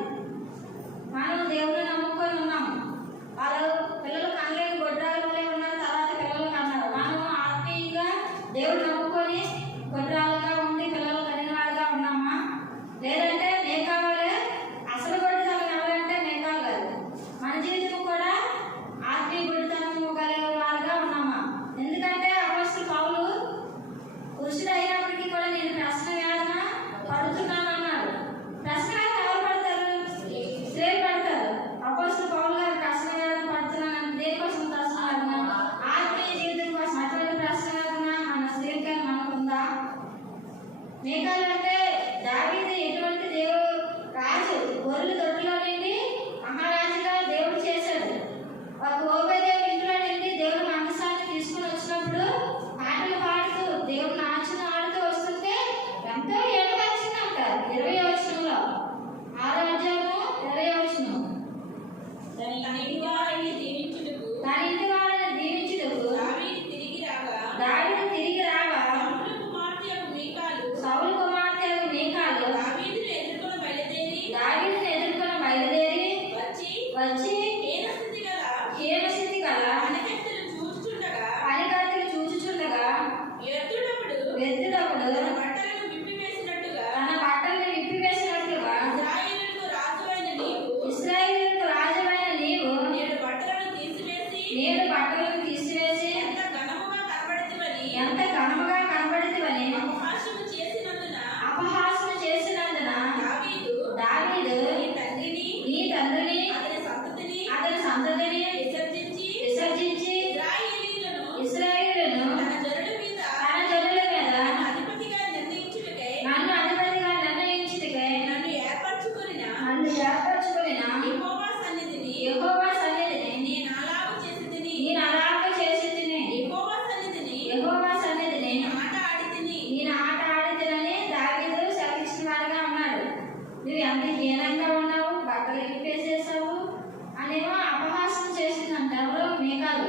మనం దేవుని నమ్ముకొని ఉన్నాము. వాళ్ళు పిల్లలు కనలేని గొడ్రాల వలె ఉన్నారు. తర్వాత పిల్లలు కన్నారు. మనం ఆత్మీయంగా దేవుడు నమ్ముకొని గొడ్రాలుగా ఉండి పిల్లలు కలిగిన వారుగా ఉన్నామా, లేదంటే మేకాల వలె? అసలు గొడ్డతనం ఎవరంటే మేకాలు గారు. మన జీవితం కూడా ఆత్మీయ గొడ్డతనం కలిగిన వారుగా ఉన్నామా? ఎందుకంటే అపొస్తలుడు పౌలు పురుషుడు అయినప్పటికీ కూడా నేను ప్రశ్న వేదన పడుతున్నాను అన్నాడు. ప్రశ్న వేదన ఎవరు పడతారు? స్త్రీలు పడతారు. అపొస్తలుడు పౌలు గారు ప్రశ్న వేదన పడుతున్నాను. దేనికోసం ప్రశ్న వేదన? ఆత్మీయ జీవితం కోసం. అటువంటి ప్రశ్న వేదన మన స్త్రీలకి మనకుందా? మేకాలు అంటే దావీదు ఎటువంటి దేవుడు రాజు, గొర్రెల దొడ్డిలో నుండి మహారాజుగా దేవుడు చేశాడు. ఒక ఓబేదేవు ఇంట్లో నుండి దేవుడు మందసాన్ని తీసుకుని వచ్చినప్పుడు పాటలు పాడుతూ దేవుడు నాచును ఆడుతూ వస్తుంటే ఎంతో ఏడుపచ్చిందంట. 20వ వచనంలో, 6వ అధ్యాయము 20వ వచనం. తన ఇంటి వారిని దీవించుటకు తన ఇంటి వారిని దీవించుటకు దావీదు తిరిగి రాగా సౌలు కుమార్తె మీకాలు దావీదును ఎదుర్కొని బయలుదేరి వచ్చి హీనస్థితి గల పనికత్తెలు చూచుచుండగా వ్యర్థుడప్పుడు తన బట్టలను విప్పివేసినట్లుగా ఇశ్రాయేలుకు రాజువైన నీవు నేడు బట్టలను తీసివేసి ఎంత ఘనముగా కనబడితివని అపహాస్యము చేసినందున దావీదు నీ తండ్రిని అతని సంతతిని విసర్జించి ఇశ్రాయేలును తన జనుల మీద నన్ను అధిపతిగా నిర్ణయించుటకై నన్ను ఏర్పరచుకొనిన యెహోవా సన్నిధిని నేను అలాగు చేసితిని. యెహోవా సన్నిధిని నేను ఆట ఆడితినని దావీదు శపించిన వాడుగా ఉన్నాడు. నువ్వు ఎంత హీనంగా ఉన్నావు, బట్టలు ఇప్పేసేసావు అనేమో అపహాస్యం చేసిందంట. ఎవరు? మేకాలు.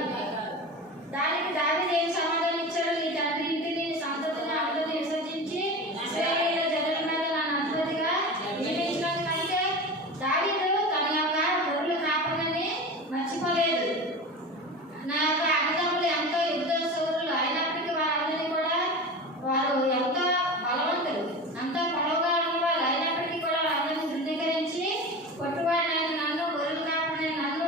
దానికి దావీదు ఏం సమాధానం ఇచ్చాడు? నీ తండ్రి ఇంటిని, నీ సంతతిని అందరిని విసర్జించి ఇశ్రాయేలు జనుల మీద నన్ను అధిపతిగా నియమించినందుకంటే దావీదు తన యొక్క గొర్రెల కాపరిని మర్చిపోలేదు. నా యొక్క అన్నదమ్ములు ఎంతో యుద్ధ శూరులు అయినప్పటికీ వారందరినీ కూడా వారు ఎంతో బలవంతులు, ఎంతో పొడవుగా ఉన్నవారు అయినప్పటికీ కూడా వారందరినీ ధృవీకరించి కొట్టువాడినైన నన్ను, గొర్రెల కాపరినైన నన్ను,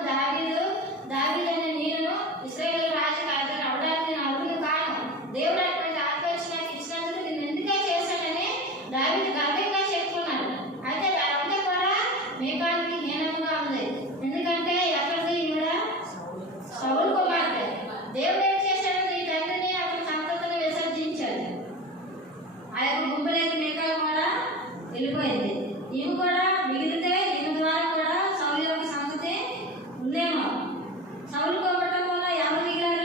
దావీదైన నేను ఇశ్రాయేలు రాజుగా అవడానికి నేను అర్హుడు కాను. దేవుడు అటువంటి ఆత్మహత్య నాకు ఇచ్చినందుకు నేను ఎందుకే చేశానని దావీదు గర్వంగా చెప్పుకున్నాడు. అయితే వారంతా కూడా మేకానికి హీనంగా ఉంది. ఎందుకంటే ఎక్కడిది? ఈవిడ సౌలు కుమార్తె. దేవుడు ఏం చేశాడు? నీ తండ్రిని అతని సంతతిని విసర్జించాడు. ఆ యొక్క గుంపులోకి మేకాలు కూడా వెళ్ళిపోయింది. ఇవి కూడా మిగిలితే ఈమె ద్వారా కూడా సౌలు యొక్క సంతతి ఉందేమో. సౌలు కుటుంబంలో ఎవరు మిగిలారు?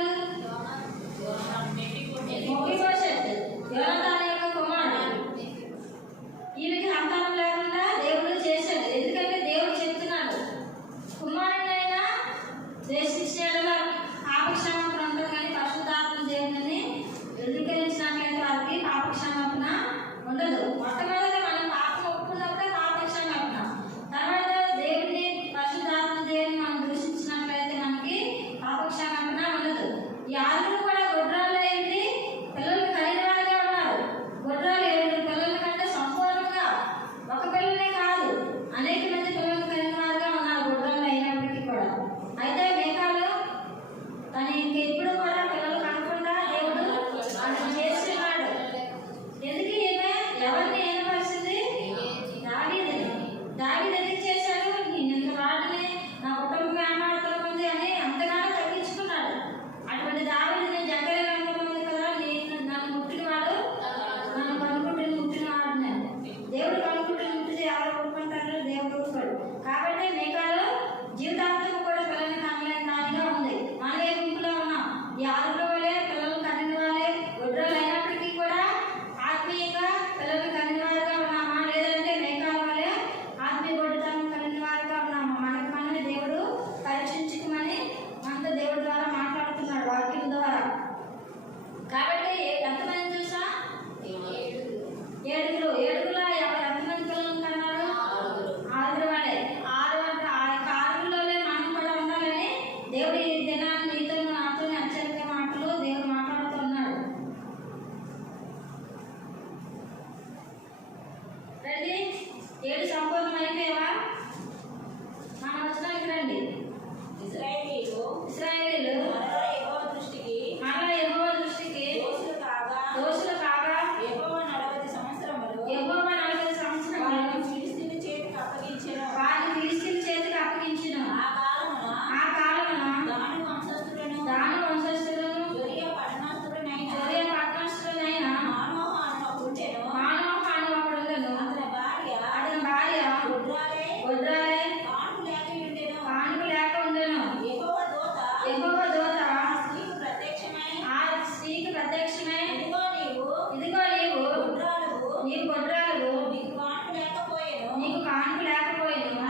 విషయమై ఇదిగో నీవు గొడ్రాలవు, నీవు గొడ్రాలవు, నీకు కాన్పు లేకపోయాను. నీకు కాన్పు లేకపోయాను.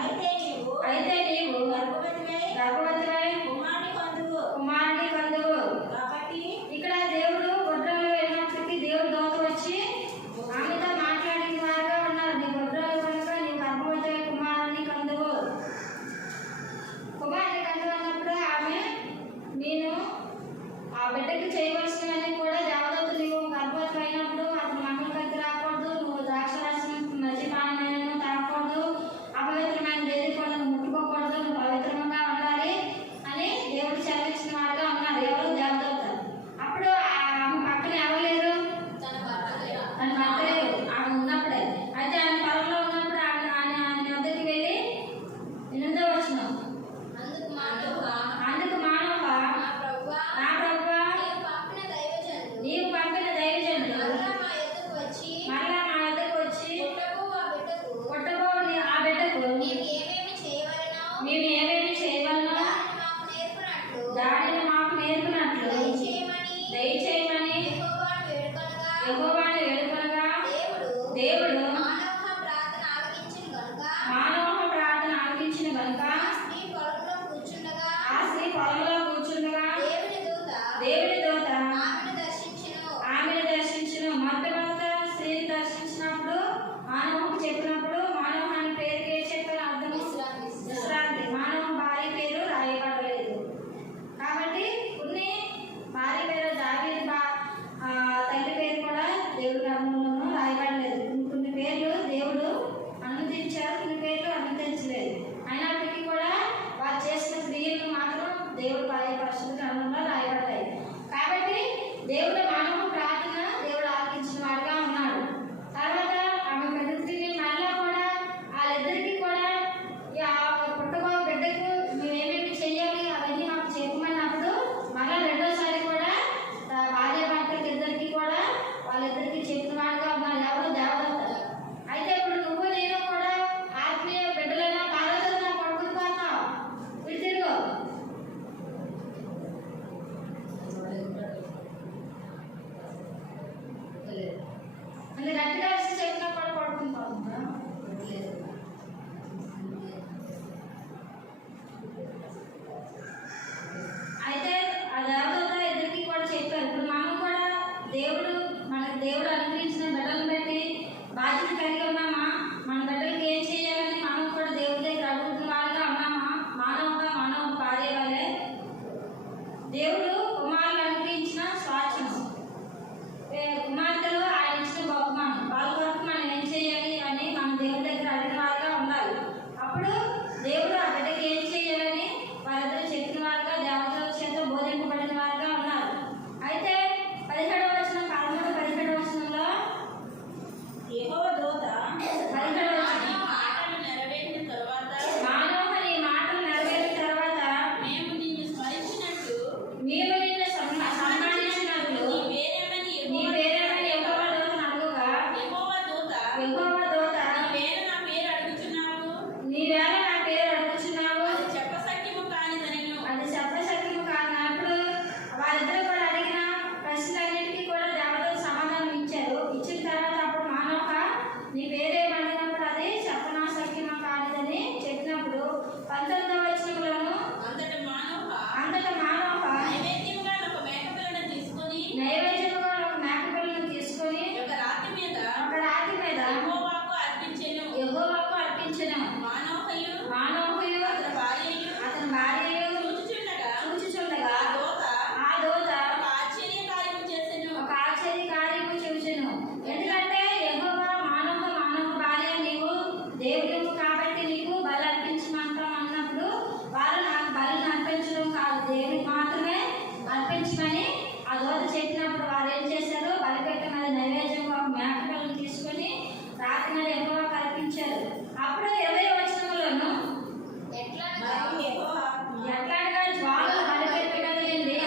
అయితే నీవు గర్భవతివై కుమారుని కందువు. కాబట్టి ఇక్కడ దేవుడు గొడ్రాలు అయినప్పటికీ దేవుడు దూత వచ్చి ఆమెతో మాట్లాడిన వారుగా ఉన్నారు. నీ గొడ్రాలు కనుక నీ గర్భవతి కుమారుని కందువు అన్నప్పుడు ఆమె నేను ఆ బిడ్డకి చేయవలసినవన్నీ కూడా దేవదత్తులు నీవు గర్భవతి అయినప్పుడు అతను మంగళ గది రాకూడదు, నువ్వు ద్రాక్షరసం మద్యపానమైనను తాగకూడదు, అపవిత్రమైన దేవి పనులను ముట్టుకోకూడదు, నువ్వు పవిత్రంగా ఉండాలి అని దేవుడు సెలవిచ్చిన వారుగా ఉన్నారు. ఎవరు? దేవదత్త. అప్పుడు ఆమె పక్కన ఎవరు లేరు? తన భర్త లేరు. ఆమె ఉన్నప్పుడే అయితే ఆమె పొలంలో ఉన్నప్పుడు ఆయన వద్దకి వెళ్ళి 8వ వచనం, అందుకు మానవ నా ప్రభువా నీవు పంపిన దైవజనుడు మరలా మా యొద్దకు వచ్చి పుట్టబో ఆ బిడ్డకు మేము ఏమేమి చేయవలనో దానిని మాకు నేర్పినట్లు దయచేయమని యెహోవాను వేడుకొనగా దేవుడు మానవ ప్రార్థన ఆలకించిన గనుక ఆ స్త్రీ పొలంలో కూర్చుండగా దేవుని దూత ఆమెను దర్శించును. మొట్టమొదట స్త్రీని దర్శించినప్పుడు మానవుకు చెప్పినప్పుడు మానవ అని పేరుకి ఏం చెప్పారు? అర్థం విశ్రాంతి. మానవ భార్య పేరు రాయబడలేదు కాబట్టి కొన్ని భార్య పేరు దావీదు తల్లి పేరు కూడా దేవుడి గ్రంథంలోనూ రాయబడలేదు. కొన్ని పేర్లు దేవుడు అనుమతించారు, కొన్ని పేర్లు అనుమతించలేదు. అయినప్పటికీ కూడా వారు చేసిన క్రియలు మాత్రం దేవుడు పరిశుద్ధ గ్రంథంలో రాయబడ్డాయి. కాబట్టి దేవుడు మానవ ప్రార్థన దేవుడు ఆలకించిన వాడుగా ఉన్నాడు. తర్వాత ఆమె పెద్దతిని మళ్ళా కూడా వాళ్ళిద్దరికీ కూడా పుట్టబో బిడ్డకు మేమేమి చెయ్యాలి అవన్నీ మాకు చెప్పమన్నప్పుడు మళ్ళా రెండోసారి కూడా భార్య భర్తలకి ఇద్దరికి కూడా వాళ్ళిద్దరికి చెప్పిన వాడుగా ఉన్నారు. ఎవరు? దేవదత్త. అయితే ఇప్పుడు నువ్వు నేను కూడా ఆత్మీయ బిడ్డలైనా పార్వతులైనా పడుకుంటున్నావు. ఇటు తిరుగు. మళ్ళీ గట్టిగా వచ్చి చెప్పినా కూడా పడుకుంటావు. అయితే ఆ దేవదూత ఇద్దరికి కూడా చెప్పారు. ఇప్పుడు మనం కూడా మనకు దేవుడు అనుగ్రహించిన బిడ్డలను బట్టి బాధ్యత కలిగి ఉన్నామా? మన బిడ్డలకి ఏం చేయాలని మనం కూడా దేవుడి దగ్గర అడుగుతున్న వాళ్ళగా ఉన్నామా? మానవ భార్య వలె దేవుడు కుమారులు అనుగ్రహించిన స్వాచ్ఛం, కుమార్తెలు ఆయన ఇచ్చిన బహుమానం, వాళ్ళ కొరకు మనం ఏం చేయాలి అని మనం దేవుడి దగ్గర అడిగిన వాళ్ళగా ఉండాలి. అప్పుడు దేవుడు ఆ బిడ్డకి ఏం చేయాలని వారిద్దరూ చెప్పిన వారుగా దేవతల చేత బోధింపబడిన వారుగా ఉన్నారు. అయితే 17వ వచనం 17వ వచనంలో యెహోవా దూత 17వ వచనం మాటలు నెరవేరిన తరువాత మానవ నీ మాటలు నెరవేరిన తర్వాత మేము నిన్ను స్మరించినట్టు మేము నిన్ను సన్మానించినట్లు నీ పేరేమని యెహోవా దూతను అడుగుగా యెహోవా దూత నీవేళ నా పేరు అడుగుచున్నావు అది చెప్పశక్యము కానిదనెను. అది చెప్పశక్యము కాదు. అప్పుడు వాళ్ళిద్దరూ కూడా అడిగిన ప్రశ్నలన్నిటికీ కూడా దేవతలు సమాధానం ఇచ్చారు. ఇచ్చిన తర్వాత అప్పుడు మానవ నీ పేరేమడిగినప్పుడు అది చెప్పనాశక్యము కానిదని చెప్పినప్పుడు 19వ వచనంలోను అంతట మానవ నైవేద్యముగా ఒక మేకపిల్లను తీసుకొని నైవేద్యముగా ఒక మేకపిల్లను తీసుకొని ఒక రాతి మీద యెహోవాకు అర్పించెను. మానవహయు అతని భార్యయు చూచుచుండగా ఆ దూత ఒక ఆశ్చర్య కార్యము చూచెను. ఎందుకంటే యెహోవా మానవ భార్య నీవు దేవుడు కాబట్టి నీకు బలి అర్పించమంటాం అన్నప్పుడు వారు నాకు బలిని అర్పించడం కాదు, దేవునికి మాత్రమే అర్పించమని ఆ దూత చెప్పినప్పుడు వారు ఏం చేశారు? బలిపెట్ట మీద నైవేద్యంగా ఒక మేకపిల్లను తీసుకొని రాత్రి మీద యెహోవాకు అర్పించారు. అప్పుడు 20వ వచనంలోను ఎట్లాగా జ్వాలలు బలిపెట్ట మీద నుండి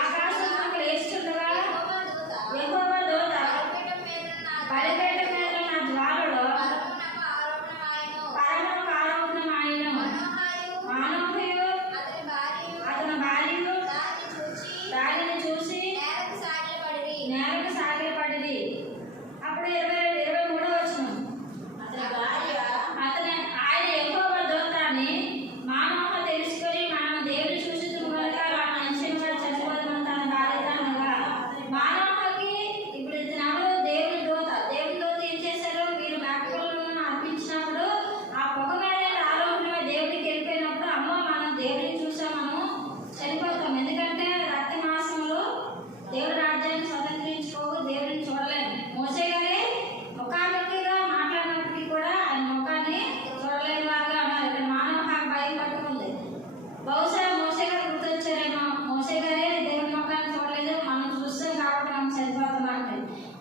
ఆకాశంలోకి లేచుచుండగా యెహోవా దూత బలిపెట్ట మీద నా జ్వాలలు పరమునకు ఆరోహణమాయెను. మానవహయు అతని భార్యయు దానిని చూసి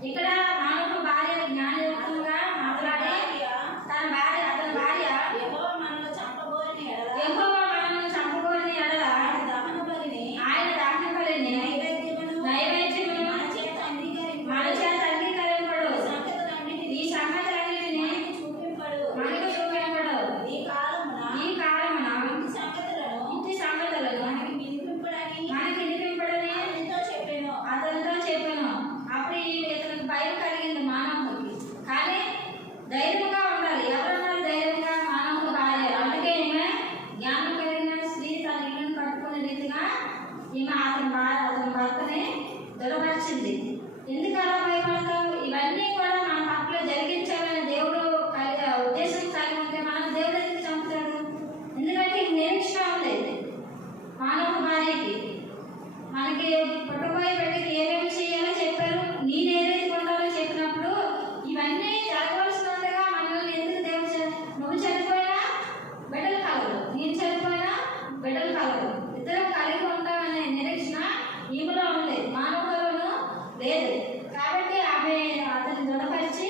ఇక్కడ మానవ భార్య జ్ఞానయుక్తంగా మాట్లాడి అతని భార్య యెహోవా మనల్ని చంపబోరిన ఎడల యెహోవా మనల్ని చంపబోరిన ఎడల ఆయన దహన బలిని ఆయన దహన బలిని నైవేద్యమును నైవేద్యమును మన చేత మన చేత అంగీకరింపడు. సంగతులన్నిటినీ ఈ సంగతులన్నిటిని చూపింపడు. మనకు చూపింపడు. ఈ కాలమున ఈ కాలమున ఇంటి సంగతులను మనకి వినిపింపడని ఆయనతో చెప్పెను. అతనితో చెప్పాను. అప్పుడు ఇతనికి భయం కలిగింది మానవుడికి. కానీ ధైర్యంగా ఉండాలి. ఎవరన్నారు ధైర్యంగా? మానవుడు భార్య. అందుకే ఈమె జ్ఞానం కలిగిన స్త్రీ తన ఇల్లును కట్టుకునే రీతిగా ఈమె అతని భర్తని దృఢపరిచింది. ఎందుకు అలా భయపడతావు? ఇవన్నీ కూడా మన పట్ల జరిగించాలని దేవుడు ఉద్దేశం కలిగి ఉంటే మనం దేవుడు ఎందుకు చంపుతాడు? ఎందుకంటే ఈ నిరీక్షణ ఉంది మానవ భార్యకి. మనకి పుట్టబోయే బిడ్డకి ఏమేమి చేయాలో చెప్పారు, నేను ఏదైతే ఉండాలో చెప్పినప్పుడు ఇవన్నీ జరగవలసినట్టుగా మనల్ని ఎందుకు దేవుడు నువ్వు చనిపోయినా బిడ్డలు కలరు, నేను చనిపోయినా బిడ్డలు కలరు, ఇద్దరు కలిగి ఉంటామనే నిరీక్షణ ఈమెలో ఉంది, మానవులను లేదు. కాబట్టి ఆమె అతన్ని దృఢపరిచి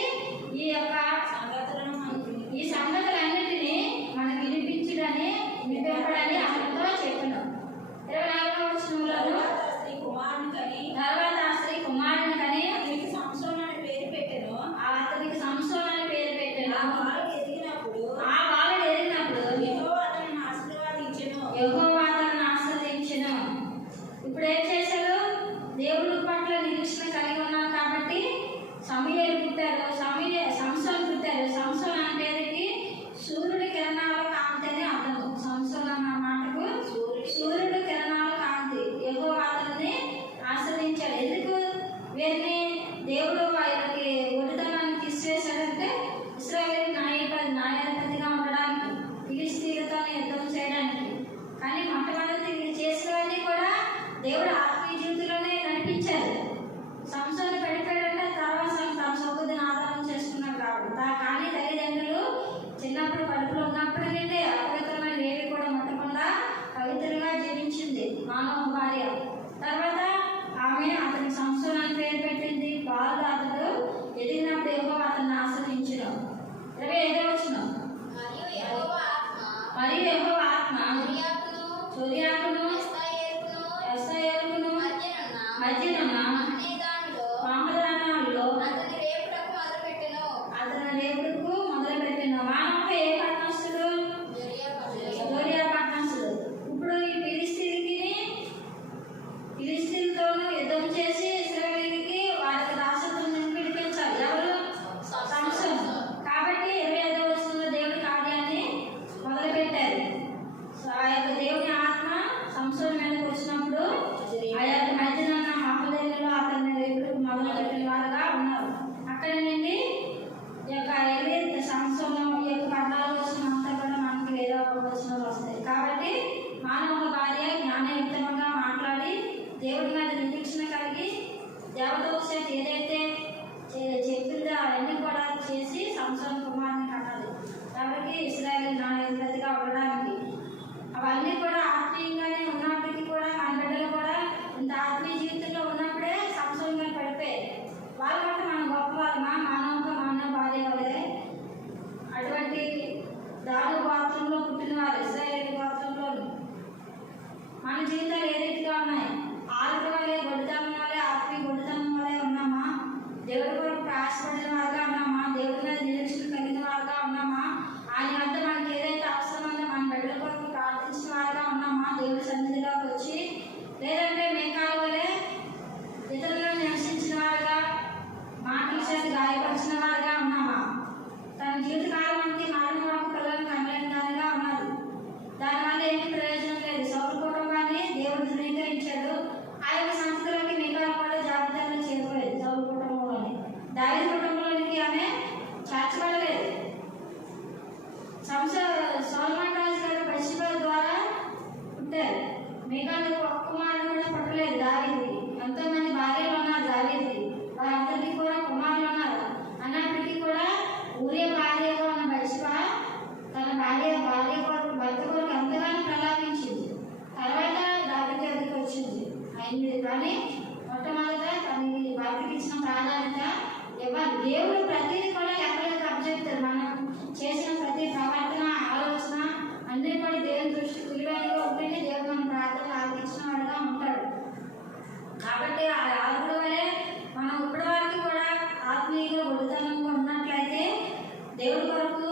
ఈ సంగతులన్నిటినీ మనకు వినిపించడని వినిపింపడని ఆమెతో చెప్పాను. 24వ వచనంలో తర్వాత ఆ స్త్రీ కుమారుని కని అతనికి సంసోను అని పేరు పెట్టెను. అతనికి సంసోను అని పేరు పెట్టాను. ఆ బాలుడు ఎదిగినప్పుడు ఆ బాలుడు ఎదిగినప్పుడు యెహోవా అతనిని ఆశీర్వదించెను. యెహోవా అతనిని ఆశీర్వదించెను. ఇప్పుడు ఏం చేశారు? దేవుడి పట్ల నిరీక్షణ కలిగి ఉన్నాం కాబట్టి సమూయేలు పుట్టారు, సంసోను పుట్టారు. సంసోను అనే పేరుకి సూర్యుడి కిరణాల కాంతి అని అర్థం. సంసోను అన్న మాటకు సూర్యుడు కిరణాల కాంతి. యెహోవా అతనిని ఆశ్రయించాడు. ఎందుకు వీరిని దేవుడు ఆయనకి ఒడితనాన్ని తీసివేశాడంటే ఇశ్రాయేలు న్యాయాధిపతిగా ఉండడానికి, ఫిలిష్తీయులతో యుద్ధం చేయడానికి. కానీ మొట్టమొదటి వీరు చేసినవన్నీ కూడా దేవుడు ఆత్మీయ జీవితంలోనే నడిపించారు. సంసోను పడిపోయాడంటే తర్వాత తన సొగుదిని ఆధారం చేసుకున్నాడు కాబట్టి. కానీ తల్లిదండ్రులు చిన్నప్పుడు కడుపులో ఉన్నప్పుడు నుండి అపవిత్రమైన ఏవి కూడా ముట్టకుండా పవిత్రంగా జీవించింది మానవ భార్య. తర్వాత ఆమె అతని సంసోను అని పేరు పెట్టింది. బాలుడు అతడు ఎదిగినప్పుడు యెహోవా అతన్ని ఆశ్రయించును. 25వ వచనం. మరియు యెహోవా ఆత్మ సూర్యాకును ఎస్తయేలుకును మధ్యనున్న వామదానాల్లో అతని రేపుడుకు మొదలుపెట్టెను. మానవ ఏ పట్టణస్తుడు? జోరియా పట్టణస్తుడు. ఇప్పుడు ఈ ఫిలిష్తీయులతోనూ యుద్ధం చేసి ఇశ్రాయేలీయులకి వారికి దాసత్వం నుండి విడిపించాలి. ఎవరు? సంసోను. కాబట్టి 25వ వచనంలో దేవుడి కార్యాన్ని మొదలుపెట్టారు. ఆ యొక్క దేవుని ఆత్మ సంసోను మీదకి వచ్చినప్పుడు ఆ యొక్క మధ్యన మహోదయంలో అతన్ని రేపుడుకు మొదలుపెట్టిన వారుగా ఉన్నారు. అక్కడ నుండి ఈ యొక్క సంసోను ఈ యొక్క 14వ వచనం అంతా కూడా మనకి వేరే వచనాలు వస్తాయి. కాబట్టి మానవ భార్య జ్ఞానయుక్తంగా మాట్లాడి దేవుడి మీద నిరీక్షణ కలిగి దేవదూత చేత ఏదైతే చెప్పిందో అవన్నీ కూడా చేసి సంసోను కుమారుని కట్టాలి. కాబట్టి ఇశ్రాయేలు న్యాయాధిపతిగా ఉండడానికి అవన్నీ కూడా ఆత్మీయంగానే ఉన్నప్పటికీ కూడా మన బిడ్డలు కూడా ఇంత ఆత్మీయ జీవితంలో ఉన్నప్పుడే సంసోను గారు పడిపోయారు. వాళ్ళకంటే మనం గొప్ప వాళ్ళమా? మానవ భార్య వాళ్ళే. అటువంటి దాని గోత్రంలో పుట్టిన వారు, ఇశ్రాయేలు గోత్రంలో మన జీవితాలు ఏ రీతిగా ఉన్నాయి? ఆత్మ వల్లే గొడ్డుతనం వల్లే ఆత్మీయ గొడ్డుతనం వల్లే ఉన్నామా? దేవుడి కొరకు ప్రయాసపడిన వారుగా ఉన్నామా? దేవుడి మీద నిరీక్షణ కలిగిన వారుగా ఉన్నామా? ఆయన వద్ద మనకి ఏదైతే అవసరం ఉందో మన బిడ్డల కొరకు ప్రార్థించిన వారుగా ఉన్నామా దేవుడి సన్నిధిలోకి వచ్చి? లేదంటే మేకాల వల్లే ఇతరులను నివసించిన వారుగా, మాటల చేత గాయపరిచిన వారుగా ఉన్నామా? తన జీవితకాలం అంతా మానవ పిల్లలను కనలేని దానిగా ఉన్నారు. దానివల్ల ఏంటి ప్రయోజనం లేదు. సౌలు కుటుంబాన్ని దేవుడు ధృవీకరించాడు. ఆ యొక్క సంస్థలోకి మిగతాలు కూడా జాబితాలో చేరిపోయేది. సౌలు కుటుంబంలోని దావీదు కుటుంబంలోనికి ఆమె చేర్చబడలేదు. సొలొమోను రాజు గారు బత్షెబ ద్వారా పుట్టారు. మిగతాలు ఒక్క కుమారుడు కూడా పుట్టలేదు దావీదుకి. ఎంతో మంది భార్యలు ఉన్నారు దావీదుకి, వారందరికీ కూడా కుమారులు ఉన్నారు. అన్నప్పటికీ కూడా ఊరియా భార్యగా ఉన్న బత్షెబ తన భర్త కొరకు ఎంతగానో ప్రలాపించింది. తర్వాత దావీదు దగ్గరికి వచ్చింది అయింది. కానీ మొట్టమొదట వాటికి ఇచ్చిన ప్రాధాన్యత ఇవ్వాలి. దేవుడు ప్రతిదీ కూడా లెక్కలకు అప్పచెప్తారు. మనం చేసిన ప్రతి ప్రవర్తన, ఆలోచన అన్నీ కూడా దేవుని దృష్టి విలువైనగా ఉంటేనే దేవుడు మన ప్రార్థనలు ఆలకించిన వాడుగా ఉంటాడు. కాబట్టి ఆ రాజుల వలె మనం ఇప్పటి వరకు కూడా ఆత్మీయంగా ఒడితనంగా ఉన్నట్లయితే దేవుడి కొరకు